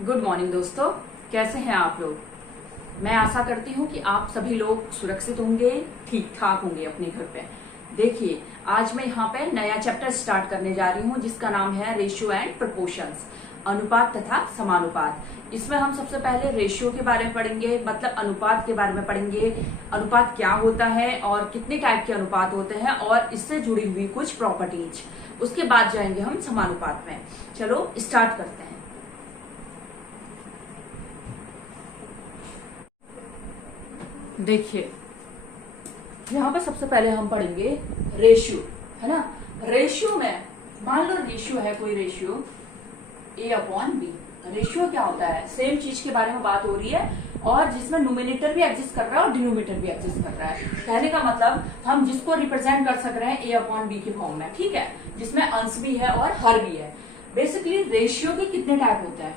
Good morning दोस्तों, कैसे हैं आप लोग। मैं आशा करती हूँ कि आप सभी लोग सुरक्षित होंगे, ठीक ठाक होंगे अपने घर पे। देखिए, आज मैं यहाँ पे नया चैप्टर स्टार्ट करने जा रही हूँ जिसका नाम है रेशियो एंड प्रपोर्शंस, अनुपात तथा समानुपात। इसमें हम सबसे पहले रेशियो के बारे में पढ़ेंगे, मतलब अनुपात के बारे में पढ़ेंगे। अनुपात क्या होता है और कितने टाइप के अनुपात होते हैं और इससे जुड़ी हुई कुछ प्रॉपर्टीज। उसके बाद जाएंगे हम समानुपात में। चलो स्टार्ट करते हैं। देखिए, यहाँ पे सबसे पहले हम पढ़ेंगे रेशियो, है ना। रेशियो में मान लो रेशियो है कोई रेशियो A/B। रेशियो क्या होता है, सेम चीज के बारे में बात हो रही है और जिसमें न्यूमरेटर भी एग्जिस्ट कर रहा है और डिनोमिनेटर भी एग्जिस्ट कर रहा है। कहने का मतलब हम जिसको रिप्रेजेंट कर सक रहे हैं A/B के फॉर्म में, ठीक है, जिसमें अंश भी है और हर भी है। बेसिकली रेशियो के कितने टाइप होते हैं।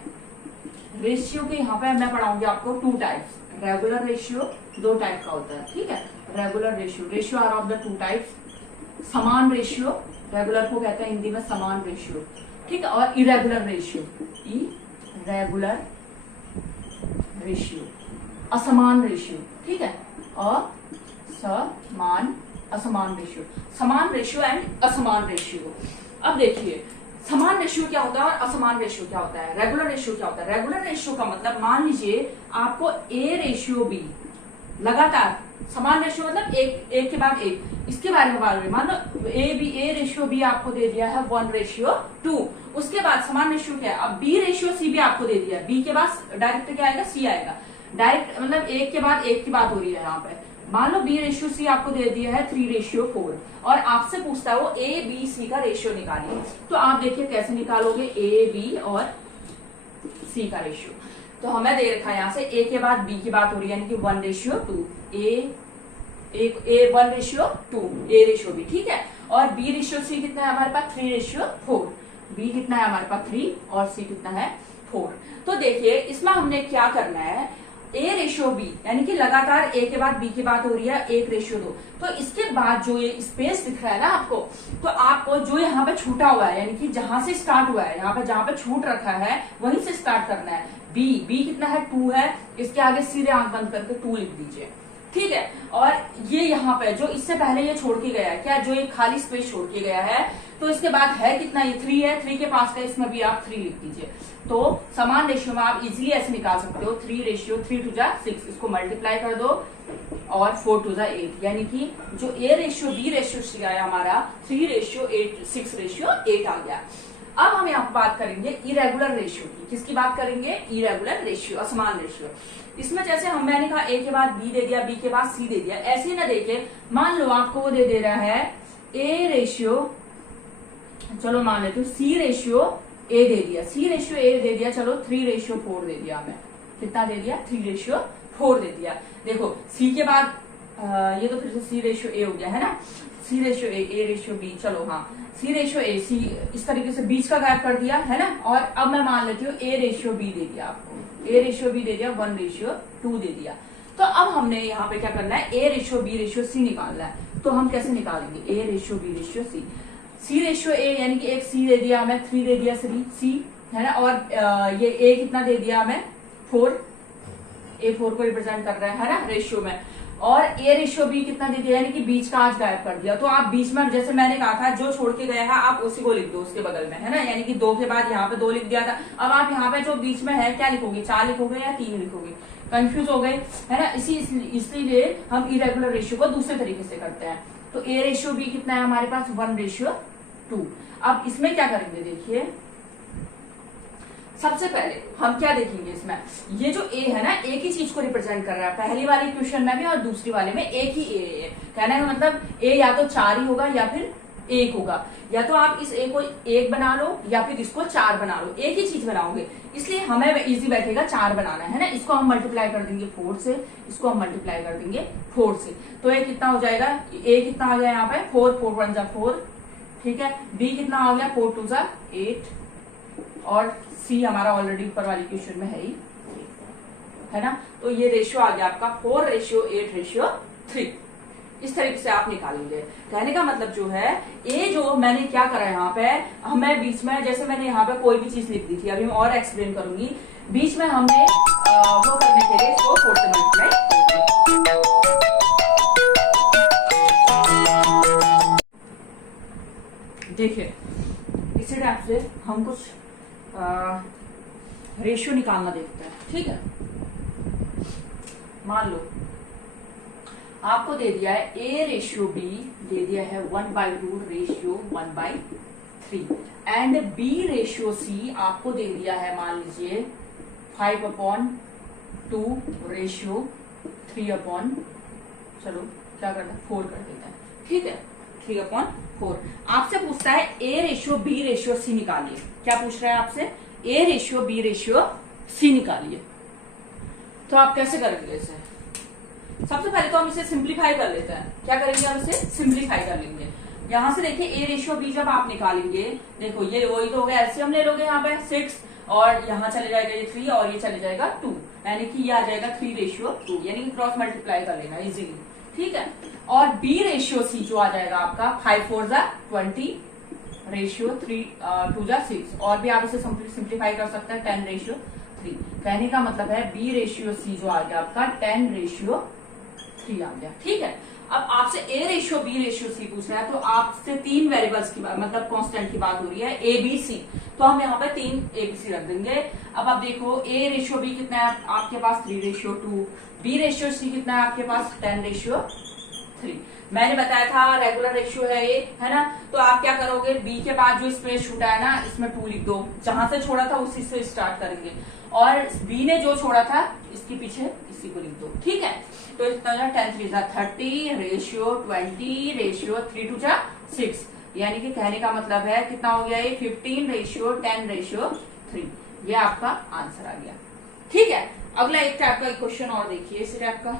रेशियो के यहाँ पे मैं पढ़ाऊंगी आपको 2 टाइप्स। रेगुलर रेशियो 2 टाइप का होता है, ठीक है। Regular ratio are of the 2 types. समान रेशियो, रेगुलर को कहते हैं हिंदी में समान रेशियो, ठीक है। और इरेगुलर रेशियो, इरेगुलर रेशियो, असमान रेशियो, ठीक है। असमान रेशियो, समान रेशियो एंड असमान रेशियो। अब देखिए, समान रेशियो क्या होता है और असमान रेशियो क्या होता है। रेगुलर रेशियो क्या होता है। रेगुलर रेशियो का मतलब मान लीजिए आपको A/B लगातार, समान रेशियो मतलब एक के बाद एक, इसके बारे में बात हो रही। मान लो A/B आपको दे दिया है 1:2। उसके बाद समान रेशियो क्या है, अब B/C भी आपको दे दिया है। B के बाद डायरेक्ट क्या आएगा, C आएगा। डायरेक्ट मतलब एक के बाद एक की बात हो रही है यहाँ पे। मान लो B/C आपको दे दिया है 3:4 और आपसे पूछता है वो A/B/C का रेशियो निकालिए। तो आप देखिए कैसे निकालोगे A/B और C का रेशियो। तो हमें दे रखा है यहाँ से A के बाद B की बात हो रही है, यानी कि 1:2, A1:2, A/B, ठीक है। और B/C कितना है हमारे पास 3:4। B कितना है हमारे पास 3 और C कितना है 4। तो देखिए इसमें हमने क्या करना है, A/B यानी कि लगातार A के बाद B की बात हो रही है 1:2। तो इसके बाद जो ये स्पेस दिख रहा है ना आपको, तो आपको जो यहाँ पे छूटा हुआ है, यानी कि जहां से स्टार्ट हुआ है, यहाँ पे जहां पे छूट रखा है वहीं से स्टार्ट करना है। B कितना है 2 है, इसके आगे सीधे आंख बंद करके 2 लिख दीजिए, ठीक है। और ये यहाँ पे जो इससे पहले ये छोड़ के गया है, क्या जो एक खाली स्पेस छोड़ के गया है, तो इसके बाद है कितना, ये 3 है, 3 के पास का इसमें भी आप 3 लिख दीजिए। तो समान रेशियो में आप इजीली ऐसे निकाल सकते हो 3:6, इसको मल्टीप्लाई कर दो और 4×8, यानी कि जो A/B/C आया हमारा 3:6:8 आ गया। अब हम यहाँ पर बात करेंगे इरेगुलर रेशियो की। किसकी बात करेंगे, इरेगुलर रेशियो, असमान रेशियो। इसमें जैसे मैंने कहा A के बाद B दे दिया, B के बाद C दे दिया, ऐसे ही ना देखे। मान लो आपको वो दे रहा है A/, चलो मान लेते हो C/A दे दिया, C/A दे दिया, चलो 3:4 दे दिया हमें। कितना दे दिया, 3:4 दे दिया। देखो C के बाद ये तो फिर से C/A हो गया है ना, C/A, A/B, चलो हाँ C/A, C इस तरीके से बीच का गायब कर दिया है ना। और अब मैं मान लेती हूँ A/B दे दिया आपको, A/B दे दिया, 1:2 दे दिया। तो अब हमने यहाँ पे क्या करना है, A/B/C निकालना है। तो हम कैसे निकालेंगे A/B/C, C/A यानी कि एक C दे दिया हमें, 3 दे दिया C है ना। और ये A कितना दे दिया हमें 4, A4 को रिप्रेजेंट कर रहा है ना रेशियो में। और A/B कितना दे दिया, यानी कि बीच का आज गायब कर दिया। तो आप बीच में जैसे मैंने कहा था जो छोड़ के गया है आप उसी को लिख दो उसके बगल में, है ना। यानी कि 2 के बाद यहाँ पे 2 लिख दिया था। अब आप यहाँ पे जो बीच में है क्या लिखोगे, 4 लिखोगे या 3 लिखोगे, कंफ्यूज हो गए है ना। इसलिए हम इरेगुलर रेशियो को दूसरे तरीके से करते हैं। तो A/B कितना है हमारे पास 1:2। अब इसमें क्या करेंगे, देखिए सबसे पहले हम क्या देखेंगे इसमें, ये जो A है ना, एक ही चीज को रिप्रेजेंट कर रहा है। पहली वाली क्वेश्चन में भी और दूसरी वाले में एक ही A है। कहने का मतलब A या तो 4 ही होगा या फिर 1 होगा। या तो आप इस A को 1 बना लो या फिर इसको 4 बना लो, एक ही चीज बनाओगे। इसलिए हमें इजी बैठेगा 4 बनाना है ना। इसको हम मल्टीप्लाई कर देंगे 4 से, इसको हम मल्टीप्लाई कर देंगे 4 से। तो ये कितना हो जाएगा, A कितना आ गया यहाँ पे 4, 4×1 4, ठीक है। B कितना आ गया 4×2 8 और C हमारा ऑलरेडी ऊपर वाली क्वेश्चन में है ही, है ना। तो ये रेशियो आ गया आपका 4:8:3। इस तरीके से आप निकालेंगे। कहने का मतलब जो है, ये जो मैंने क्या करा यहाँ पे, हमें बीच में जैसे मैंने यहाँ पे कोई भी चीज लिख दी थी, अभी मैं और एक्सप्लेन करूंगी। बीच में हमने वो करने के लिए इसको 4 से मल्टीप्लाई। देखिए इसी टाइप से हम कुछ रेशियो निकालना देखते हैं, ठीक है। मान लो आपको दे दिया है A रेशियो B, दे दिया है 1/2 ratio 1/3 and B ratio C आपको दे दिया है मान लीजिए 5/2 रेशियो 3/, चलो क्या करना 4 कर देते हैं, ठीक है, 3/4। आपसे पूछता है A ratio B ratio C निकालिए। क्या पूछ रहा है आपसे? A ratio B ratio C निकालिए। तो आप कैसे करेंगे इसे? सबसे पहले तो हम इसे सिंप्लीफाई कर लेते हैं। क्या करेंगे? हम इसे सिंप्लीफाई कर लेंगे। यहां से देखिए A रेशियो B जब आप निकालेंगे, देखो ये वही तो हो गया, एलसीएम ले लोगे यहाँ पे 6 और यहाँ चले जाएगा ये 3 और ये चले जाएगा 2, यानी कि ये आ जाएगा 3/2, यानी कि क्रॉस मल्टीप्लाई कर लेना इजीली, ठीक है। और B रेशियो C जो आ जाएगा आपका 5/4 20 रेशियो 3/2 6, और भी आप इसे सिंप्लीफाई कर सकते हैं 10/3। कहने का मतलब है B रेशियो C जो आ गया आपका 10/3 आ गया, ठीक है। अब आपसे A ratio B ratio C पूछना है, तो आपसे 3 वेरिएबल्स की बात, मतलब कांस्टेंट की बात हो रही है A B C, तो हम यहाँ पे 3 ABC रख देंगे। अब आप देखो A रेशियो B कितना है आपके पास 3/2, B रेशियो C कितना है आपके पास 10/3। मैंने बताया था रेगुलर रेशियो है ये, है ना। तो आप क्या करोगे, B के बाद जो स्पेस छूटा है ना, इसमें 2 लिख दो, जहां से छोड़ा था उसी से स्टार्ट करेंगे, और B ने जो छोड़ा था इसके पीछे इसी को लिख दो, ठीक है। तो इतना 10 3 30 रेशियो 20 रेशियो 3 6, यानी कि कहने का मतलब है कितना हो गया ये 15 रेशियो 10/3, ये आपका आंसर आ गया, ठीक है। अगला एक टाइप का क्वेश्चन और देखिए, इसी टाइप का।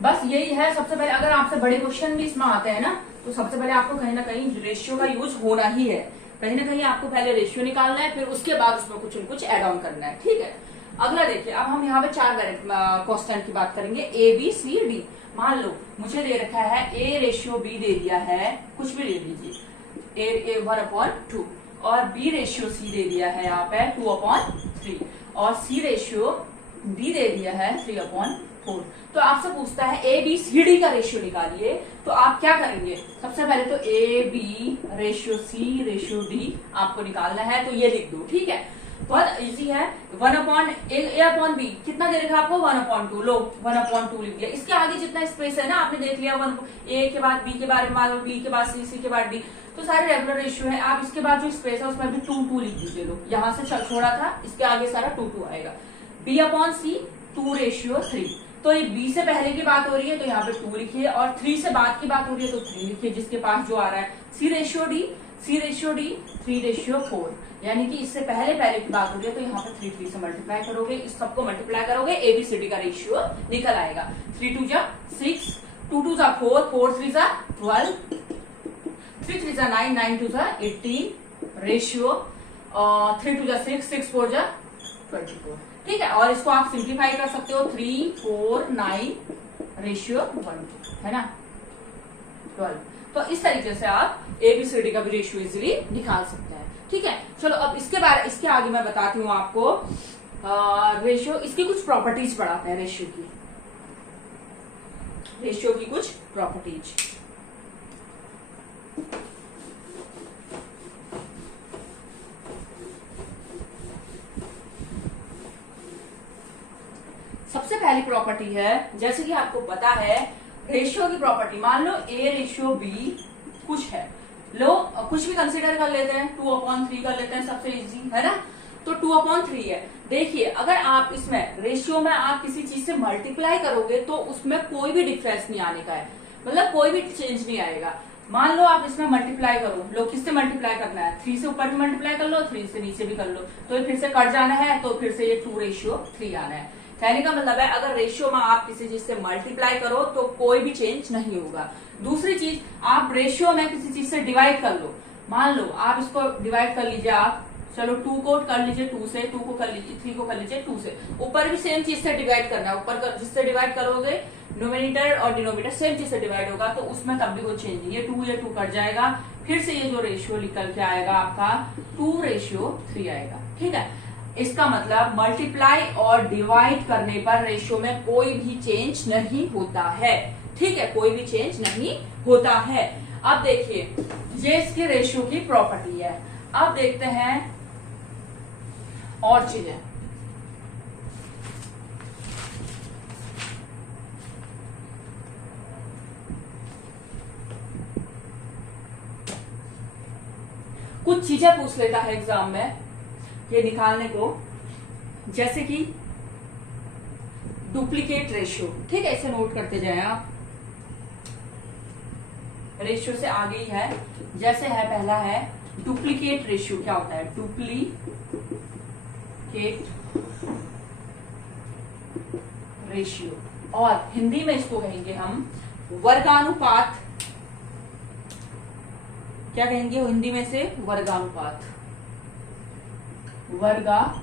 बस यही है। सबसे पहले अगर आपसे बड़े क्वेश्चन भी इसमें आते हैं ना, तो सबसे पहले आपको कहीं ना कहीं रेशियो का यूज होना ही है। कहीं ना कहीं आपको पहले रेशियो निकालना है, फिर उसके बाद उसमें कुछ न कुछ एड ऑन करना है, ठीक है। अगला देखिए, अब हम यहाँ पे 4 कांस्टेंट की बात करेंगे, A B C D। मान लो मुझे दे रखा है A रेशियो B दे दिया है, कुछ भी ले लीजिए, 1/2, और B रेशियो C दे दिया है यहाँ पे 2/3, और C रेशियो D दे दिया है 3/4। तो आपसे पूछता है A B C D का रेशियो निकालिए, तो आप क्या करेंगे? सबसे पहले तो A B ratio C ratio D आपको निकालना है, तो ये लिख दो, ठीक है। बहुत इजी है। 1/A/B कितना दे रखा आपको 1/2, लो 1/2 लिख दिया। इसके आगे जितना स्पेस है ना, आपने देख लिया, A के बाद B के बारे में, B के बाद C के बाद D, तो सारे रेगुलर रेशियो है। आप इसके बाद जो स्पेस है उसमें भी 2 लिख दीजिए, लो यहाँ से छोड़ा था, इसके आगे सारा 2 आएगा। B/C 2/3, तो ये B से पहले की बात हो रही है तो यहाँ पे 2 लिखिए, और 3 से बाद की बात हो रही है तो 3 लिखिए, जिसके पास जो आ रहा है। C रेशियो D 3/4, यानी कि इससे पहले की बात हो रही है तो यहाँ पे 3 से मल्टीप्लाई करोगे, इस सबको मल्टीप्लाई करोगे, ABCD का रेशियो निकल आएगा। 3 2 6, 2 2 4, 4 3 12, 3 3 9, 9 2 18 रेशियो, 3 2 6, 6 4 24, ठीक है। और इसको आप सिंप्लीफाई कर सकते हो, 3 4 9 रेशियो 1 है ना 12। तो इस तरीके से आप ABCD का भी रेशियो इजीली निकाल सकते हैं, ठीक है। चलो अब इसके आगे मैं बताती हूँ आपको रेशियो, इसकी कुछ प्रॉपर्टीज पढ़ाते हैं, रेशियो की कुछ प्रॉपर्टीज। सबसे पहली प्रॉपर्टी है, जैसे कि आपको पता है रेशियो की प्रॉपर्टी, मान लो A रेशियो B कुछ है, लो कुछ भी कंसीडर कर लेते हैं, 2/3 कर लेते हैं, सबसे इजी है ना। तो 2/3 है। देखिए अगर आप इसमें रेशियो में आप किसी चीज से मल्टीप्लाई करोगे तो उसमें कोई भी डिफरेंस नहीं आने का है, मतलब कोई भी चेंज नहीं आएगा। मान लो आप इसमें मल्टीप्लाई करो, लो किससे मल्टीप्लाई करना है, 3 से ऊपर भी मल्टीप्लाई कर लो, 3 से नीचे भी कर लो, तो फिर से कट जाना है, तो फिर से ये 2/3 आना है। कहने का मतलब है अगर रेशियो में आप किसी चीज से मल्टीप्लाई करो तो कोई भी चेंज नहीं होगा। दूसरी चीज, आप रेशियो में किसी चीज से डिवाइड कर लो, मान लो आप इसको डिवाइड कर लीजिए, आप चलो 2 को कर लीजिए 2 से, 2 को कर लीजिए 3 को कर लीजिए 2 से। ऊपर भी सेम चीज से डिवाइड करना है, ऊपर जिससे डिवाइड करोगे नोमिनेटर और डिनोमिनेटर सेम चीज से डिवाइड होगा, तो उसमें तब भी कोई चेंज नहीं है। 2 ये 2 कट जाएगा, फिर से ये जो रेशियो निकल के आएगा आपका 2:3 आएगा। ठीक है, इसका मतलब मल्टीप्लाई और डिवाइड करने पर रेशियो में कोई भी चेंज नहीं होता है। ठीक है, कोई भी चेंज नहीं होता है। अब देखिए ये इसकी रेशियो की प्रॉपर्टी है। अब देखते हैं और चीजें। कुछ चीजें पूछ लेता है एग्जाम में ये निकालने को, जैसे कि डुप्लीकेट रेशियो। ठीक है, इसे नोट करते जाए आप। रेशियो से आगे ही है, जैसे है पहला है डुप्लीकेट रेशियो। क्या होता है डुप्लीकेट रेशियो, और हिंदी में इसको कहेंगे हम वर्गानुपात। क्या कहेंगे हिंदी में से? वर्गानुपात। वर्गानुपात।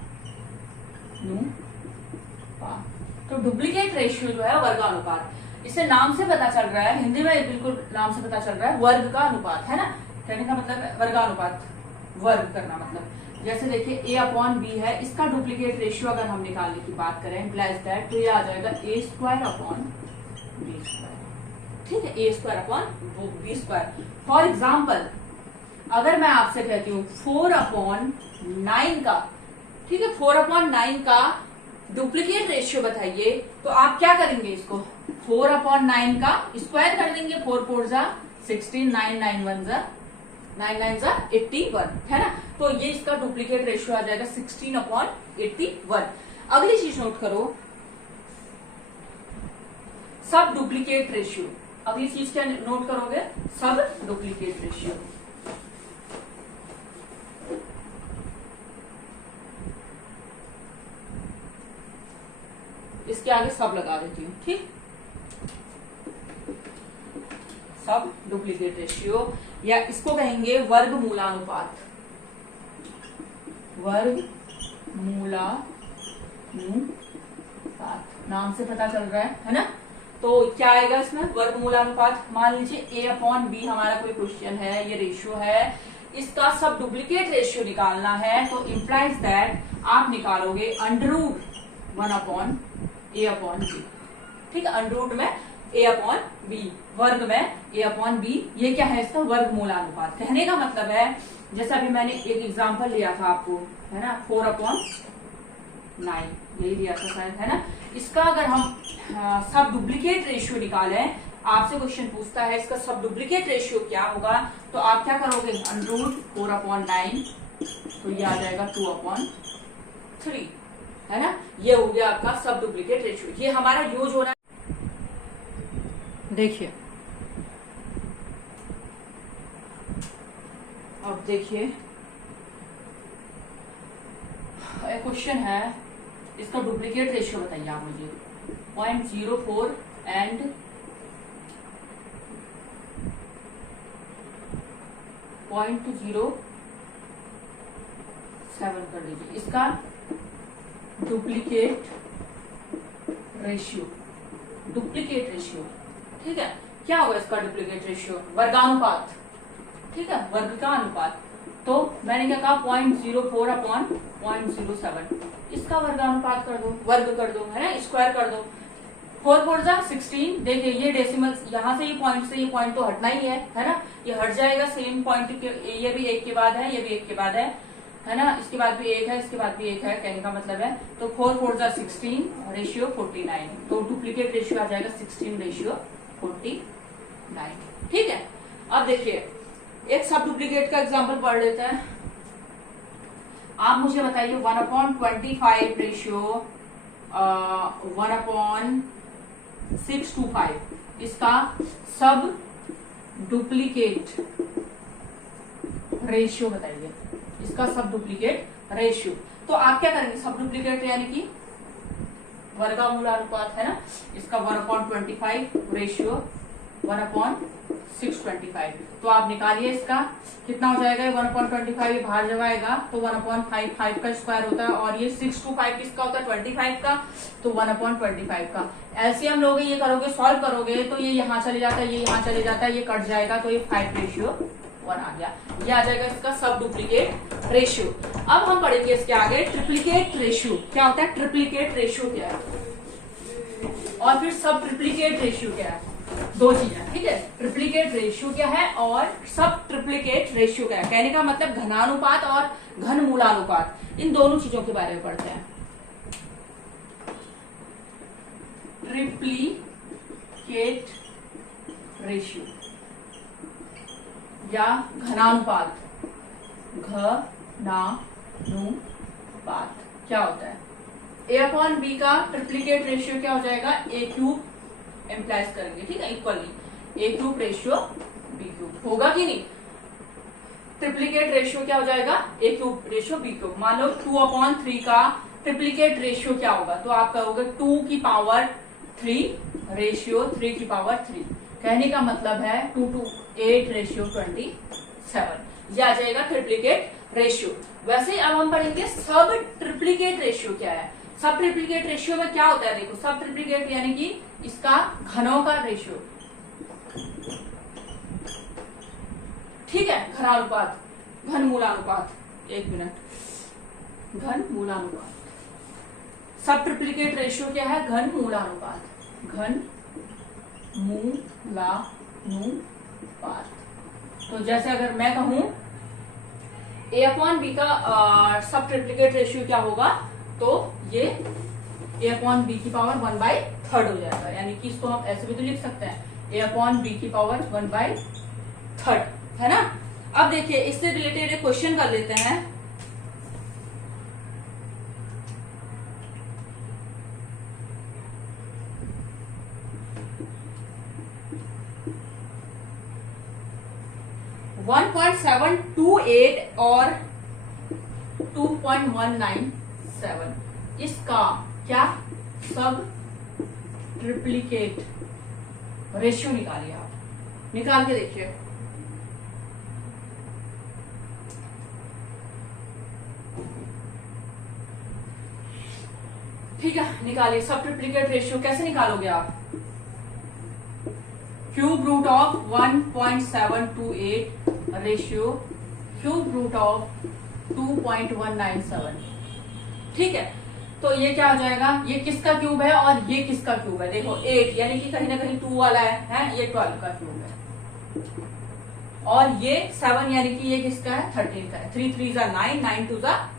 तो डुप्लीकेट रेशियो जो है वर्गानुपात, इससे नाम से पता चल रहा है, हिंदी में बिल्कुल नाम से पता चल रहा है वर्ग का अनुपात है ना। कहने का मतलब है वर्गानुपात, वर्ग करना मतलब। जैसे देखिए a/b है, इसका डुप्लीकेट रेशियो अगर हम निकालने की बात करें इम्प्लाइज दैट, तो ये आ जाएगा a²/b²। ठीक है, a²/b²। फॉर एग्जाम्पल अगर मैं आपसे कहती हूँ 4/9 का, ठीक है, 4/9 का डुप्लीकेट रेशियो बताइए, तो आप क्या करेंगे? इसको 4/9 का स्क्वायर कर देंगे। 4 4 जा 16, 9 9 1 जा 9 9 जा 81 है ना। तो ये इसका डुप्लीकेट रेशियो आ जाएगा 16/81। अगली चीज नोट करो, सब डुप्लीकेट रेशियो। अगली चीज क्या नोट करोगे? सब डुप्लीकेट रेशियो। इसके आगे सब लगा देती हूँ। ठीक, सब डुप्लीकेट रेशियो, या इसको कहेंगे वर्गमूलानुपात। वर्गमूलानुपात नाम से पता चल रहा है ना। तो क्या आएगा इसमें? वर्गमूलानुपात। मान लीजिए a/b हमारा कोई क्वेश्चन है, ये रेशियो है, इसका सब डुप्लीकेट रेशियो निकालना है, तो इम्प्लाइज दैट आप निकालोगे √1/a/b। ठीक है, अंडररूट में a/b, वर्ग में a/b। ये क्या है? इसका वर्गमूलानुपात। कहने का मतलब है, जैसे अभी मैंने एक एग्जांपल लिया था आपको, है ना, 4/9 यही लिया था शायद, है ना। इसका अगर हम सब डुप्लीकेट रेशियो निकालें, आपसे क्वेश्चन पूछता है इसका सब डुप्लीकेट रेशियो क्या होगा, तो आप क्या करोगे? √4/9, तो ये आ जाएगा 2/3 है ना। ये हो गया आपका सब डुप्लीकेट रेशियो। ये हमारा यूज होना है। देखिए अब देखिए एक क्वेश्चन है, इसका डुप्लीकेट रेशियो बताइए आप मुझे। 0.04 एंड 0.07 कर दीजिए। इसका डुप्लीकेट रेशियो, डुप्लीकेट रेशियो। ठीक है, क्या होगा इसका डुप्लीकेट रेशियो? वर्गानुपात। ठीक है, वर्ग का अनुपात। तो मैंने क्या कहा? 0.04/0.07। इसका वर्गानुपात कर दो, वर्ग कर दो, है ना, स्क्वायर कर दो। 4 4 जा 16। देखिए ये डेसिमल, यहाँ से ये पॉइंट से ये पॉइंट तो हटना ही है ना, ये हट जाएगा सेम पॉइंट के। ये भी एक के बाद है, ये भी एक के बाद है ना, इसके बाद भी एक है, इसके बाद भी एक है, कहने का मतलब है। तो 4 4 जा 16, रेशियो 49। तो डुप्लीकेट रेशियो आ जाएगा 16:49। ठीक है, अब देखिए एक सब डुप्लीकेट का एग्जांपल पढ़ लेते हैं। आप मुझे बताइए 1/25 रेशियो 1/625, इसका सब डुप्लीकेट रेशियो बताइए। इसका सब डुप्लीकेट रेशियो, तो आप क्या करेंगे? सब डुप्लीकेट यानी कि वर्गमूलानुपात है ना, इसका 1/25 रेशियो 1/625 625। तो आप निकालिए इसका कितना हो जाएगा, 1/25 बाहर जब आएगा तो 1/5 का स्क्वायर होता है, और ये 6 to 5 किसका होता है, 25 का, तो 1/25 का एलसीएम लोगे, ये करोगे, सॉल्व करोगे तो ये यहाँ चले जाता है, ये यहाँ चले जाता है, ये कट जाएगा, तो ये 5:1 आ गया। ये आ जाएगा इसका सब डुप्लीकेट रेशियो। अब हम पढ़ेंगे इसके आगे ट्रिप्लीकेट रेशियो क्या होता है, ट्रिप्लीकेट रेशियो क्या है, और फिर सब ट्रिप्लीकेट रेशियो क्या है, दो चीजें, ठीक है। ट्रिप्लीकेट रेशियो क्या है और सब ट्रिप्लीकेट रेशियो क्या है, कहने का मतलब घनानुपात और घन मूलानुपात, इन दोनों चीजों के बारे में पढ़ते हैं। ट्रिप्लीकेट रेशियो या घनानुपात, घनानुपात क्या होता है, A/B का ट्रिप्लीकेट रेशियो क्या हो जाएगा, A³ एम्प्लाइज करेंगे, ठीक है, इक्वली A³ रेशियो B³ होगा कि नहीं। ट्रिप्लीकेट रेशियो क्या हो जाएगा, A³ रेशियो B³। मान लो 2/3 का ट्रिप्लीकेट रेशियो क्या होगा, तो आप कहोगे 2⁻3 रेशियो 3⁻3। कहने का मतलब है 2 to 8 रेशियो 27, यह आ जाएगा ट्रिप्लीकेट रेशियो। वैसे ही अब हम पढ़ेंगे सब ट्रिप्लीकेट रेशियो क्या है। सब ट्रिप्लीकेट रेशियो में क्या होता है, देखो सब ट्रिप्लीकेट यानी कि इसका घनों का रेशियो, ठीक है, घनानुपात, घन मूलानुपात, एक मिनट, घन मूलानुपात। सब ट्रिप्लीकेट रेशियो क्या है, घन मूलानुपात, घन मूलानुपात। तो जैसे अगर मैं कहूं A/B का सब ट्रिप्लीकेट रेशियो क्या होगा, तो ये A/B की पावर 1/3 हो जाएगा, यानी कि इसको हम ऐसे भी तो लिख सकते हैं A/B की पावर 1/3, है ना। अब देखिए इससे रिलेटेड एक क्वेश्चन कर लेते हैं। .728 और 2.197 इसका क्या सब ट्रिप्लीकेट रेशियो निकालिए, आप निकाल के देखिए। ठीक है, निकालिए सब ट्रिप्लीकेट रेशियो। कैसे निकालोगे आप, cube root of 1.728 ratio cube root of 2.197, ठीक है। तो ये क्या हो जाएगा, ये किसका क्यूब है और ये किसका क्यूब है, देखो 8 यानी कि कहीं ना कहीं 2 वाला है, ये 12 का क्यूब है, और ये 7 यानी कि ये किसका है, 13 का है। 3 3 जा 9, 9 2 जा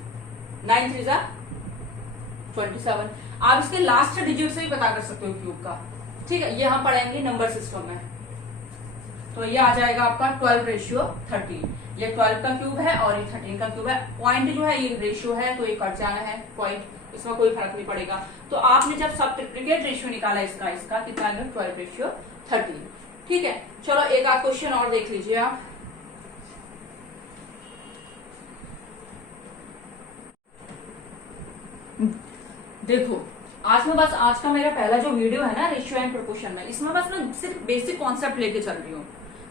9 3 जा 27। आप इसके लास्ट डिजिट से ही पता कर सकते हो क्यूब का, ठीक है। ये हम पढ़ेंगे नंबर सिस्टम में। तो ये आ जाएगा आपका 12:13। ये 12 का क्यूब है और ये 13 का क्यूब है। पॉइंट जो है ये रेशियो है, तो ये कट जाना है पॉइंट, इसमें कोई फर्क नहीं पड़ेगा। तो आपने जब सब ट्रिप्लीकेट रेशियो निकाला इसका कितना आएगा, 12:13, ठीक है। चलो एक आध क्वेश्चन और देख लीजिए आप। देखो आज का मेरा पहला जो वीडियो है ना रेशियो एंड प्रोपोर्शन में, इसमें बस मैं सिर्फ बेसिक कॉन्सेप्ट लेके चल रही हूँ,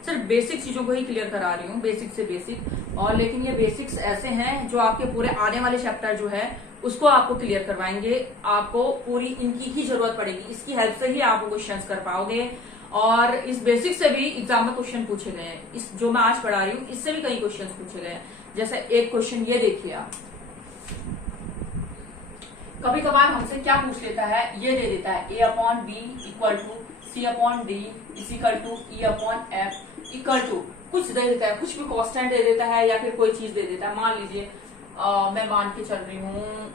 सिर्फ बेसिक चीजों को ही क्लियर करा रही हूँ, बेसिक से बेसिक। और लेकिन ये बेसिक्स ऐसे हैं जो आपके पूरे आने वाले चैप्टर जो है उसको आपको क्लियर करवाएंगे। आपको पूरी इनकी ही जरूरत पड़ेगी, इसकी हेल्प से ही आप क्वेश्चन कर पाओगे। और इस बेसिक से भी एग्जाम में क्वेश्चन पूछे गए हैं, इस जो मैं आज पढ़ा रही हूँ इससे भी कई क्वेश्चन पूछे गए हैं। जैसे एक क्वेश्चन ये देखिए आप, कभी कभार हमसे क्या पूछ लेता है, ये दे देता है A/B equal to C/D equal to E/F equal to कुछ दे देता है, कुछ भी कांस्टेंट दे देता है या फिर कोई चीज दे देता है। मान लीजिए मैं मान के चल रही हूँ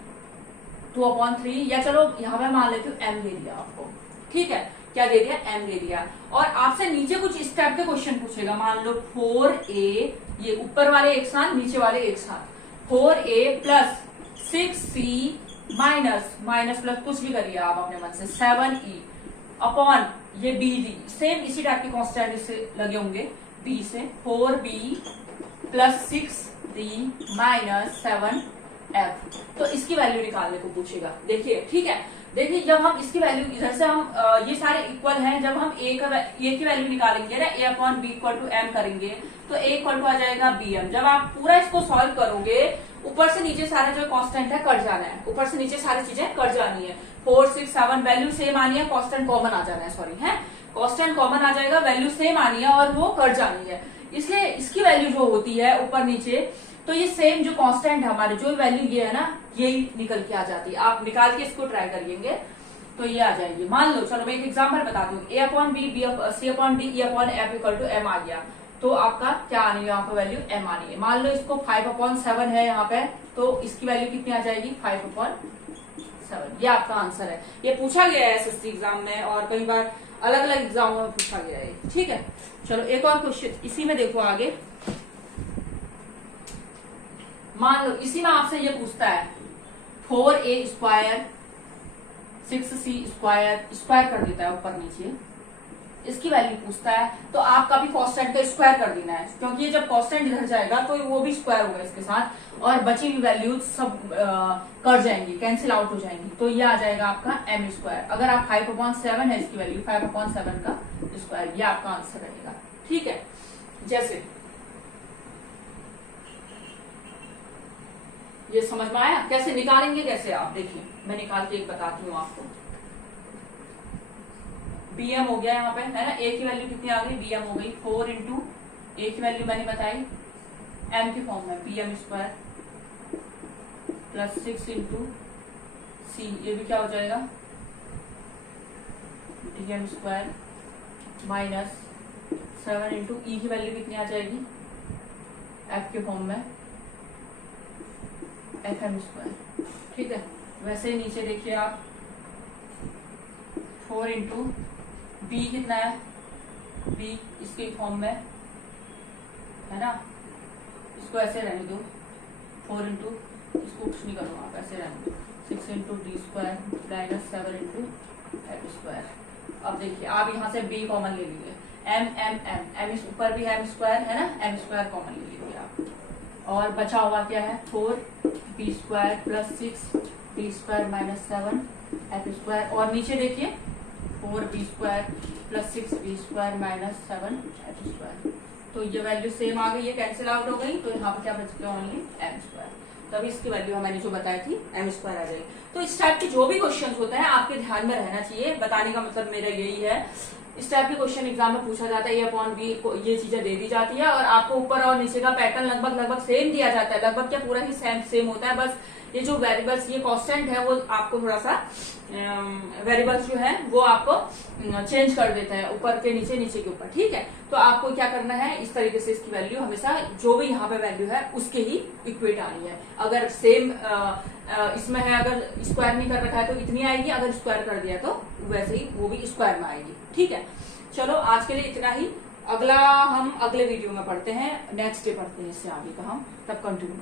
2/3, या चलो यहाँ पे मान लेती हूँ M दे दिया आपको, ठीक है। क्या दे दिया, M दे दिया। और आपसे नीचे कुछ इस टाइप के क्वेश्चन पूछेगा। मान लो 4A, ये ऊपर वाले एक साथ नीचे वाले एक साथ, 4A plus 6C minus plus कुछ भी करिए आप अपने मन से 7E अपॉन ये BD, सेम इसी टाइप के कॉन्स्टेंट इससे लगे होंगे B से, 4B plus 6D minus 7F। तो इसकी वैल्यू निकालने को पूछेगा। देखिए ठीक है, देखिए जब हम इसकी वैल्यू इधर से हम ये सारे इक्वल हैं, जब हम ए की वैल्यू निकालेंगे ना, A upon B equal to M करेंगे तो ए इक्वल टू आ जाएगा बी एम। जब आप पूरा इसको सॉल्व करोगे, ऊपर से नीचे सारा जो कांस्टेंट है कट जाना है, ऊपर से नीचे सारी चीजें कट जानी है। 4 6 7 वैल्यू सेम आनी है, कांस्टेंट कॉमन आ जाना है, सॉरी है कांस्टेंट कॉमन आ जाएगा, वैल्यू सेम आनी है और वो कट जानी है। इसलिए इसकी वैल्यू जो होती है ऊपर नीचे, तो ये सेम जो कांस्टेंट है हमारे, जो वैल्यू ये है ना, यही निकल के आ जाती है। आप निकाल के इसको ट्राई करिएंगे तो ये आ जाएगी। मान लो, चलो मैं एक एग्जांपल बताती हूँ, A upon B, C upon D, E upon F equal to M आ गया, तो आपका क्या आनी है यहाँ पे वैल्यू एम आनी है। मान लो इसको 5/7 है यहाँ पे, तो इसकी वैल्यू कितनी आ जाएगी 5/7। ये आपका आंसर है। ये पूछा गया है एसएससी एग्जाम में और कई बार अलग अलग एग्जामों में पूछा गया है, ठीक है। चलो एक और क्वेश्चन इसी में देखो आगे। मान लो इसी में आपसे ये पूछता है 4a square 6c square, square कर देता है ऊपर नीचे, इसकी वैल्यू पूछता है, तो आपका भी कांस्टेंट का स्क्वायर कर देना है, क्योंकि ये जब कांस्टेंट इधर जाएगा तो वो भी स्क्वायर होगा इसके साथ, और बची हुई वैल्यूज सब कट जाएंगी, कैंसिल आउट हो जाएंगी, तो ये आ जाएगा आपका एम स्क्वायर। अगर आप 5/7 है इसकी वैल्यू, 5/7 का स्क्वायर, ये आपका आंसर रहेगा, ठीक है। जैसे ये समझ में आया कैसे निकालेंगे, कैसे आप देखिए, मैं निकाल के एक बताती हूँ आपको। बीएम हो गया यहाँ पे, है ना, ए की वैल्यू कितनी आ गई, बीएम हो गई 4 इंटू ए की वैल्यू मैंने बताई एम की फॉर्म में, बीएम स्क्वायर प्लस 6 इंटू सी, ये भी क्या हो जाएगा डीएम स्क्वायर माइनस 7 इंटू ई की वैल्यू कितनी आ जाएगी एफ के फॉर्म में एफ एम स्क्वायर, ठीक है। वैसे ही नीचे देखिए आप 4 इंटू बी कितना है, बी इसके फॉर्म में, है ना, इसको ऐसे रहने दो 4 इंटू, इसको कुछ नहीं करो आप, ऐसे रहने दो 6 into D square minus 7 into F square. अब देखिए आप यहाँ से बी कॉमन ले लीजिए, एम एम एम एम ऊपर भी एम स्क्वायर है ना, एम स्क्वायर कॉमन ले लीजिए आप, और बचा हुआ क्या है 4 B square plus 6 B square minus 7 F square, और नीचे देखिए 4 B square plus 6 B square minus 7 F square. तो ये वैल्यू सेम आ गई, ये कैंसिल आउट हो गई, तो यहाँ पे क्या बच गया ओनली एम स्क्वायर। तभी इसकी वैल्यू मैंने जो बताई थी एम स्क्वायर आ जाएगी। तो इस टाइप के जो भी क्वेश्चन होते हैं आपके ध्यान में रहना चाहिए, बताने का मतलब मेरा यही है। इस टाइप के क्वेश्चन एग्जाम में पूछा जाता है, ए अपॉन बी ये चीजें दे दी जाती है, और आपको ऊपर और नीचे का पैटर्न लगभग सेम दिया जाता है, लगभग क्या पूरा ही सेम होता है, बस ये जो वेरिएबल्स, ये कांस्टेंट है, वो आपको थोड़ा सा वेरिएबल्स जो है वो आपको चेंज कर देता है, ऊपर के नीचे, नीचे के ऊपर, ठीक है। तो आपको क्या करना है, इस तरीके से इसकी वैल्यू हमेशा जो भी यहाँ पे वैल्यू है उसके ही इक्वेट आनी है। अगर सेम इसमें है, अगर स्क्वायर नहीं कर रखा है तो इतनी आएगी, अगर स्क्वायर कर दिया तो वैसे ही वो भी स्क्वायर में आएगी, ठीक है। चलो आज के लिए इतना ही, अगला हम अगले वीडियो में पढ़ते हैं, नेक्स्ट डे पढ़ते हैं इससे आगे का हम, तब कंटिन्यू।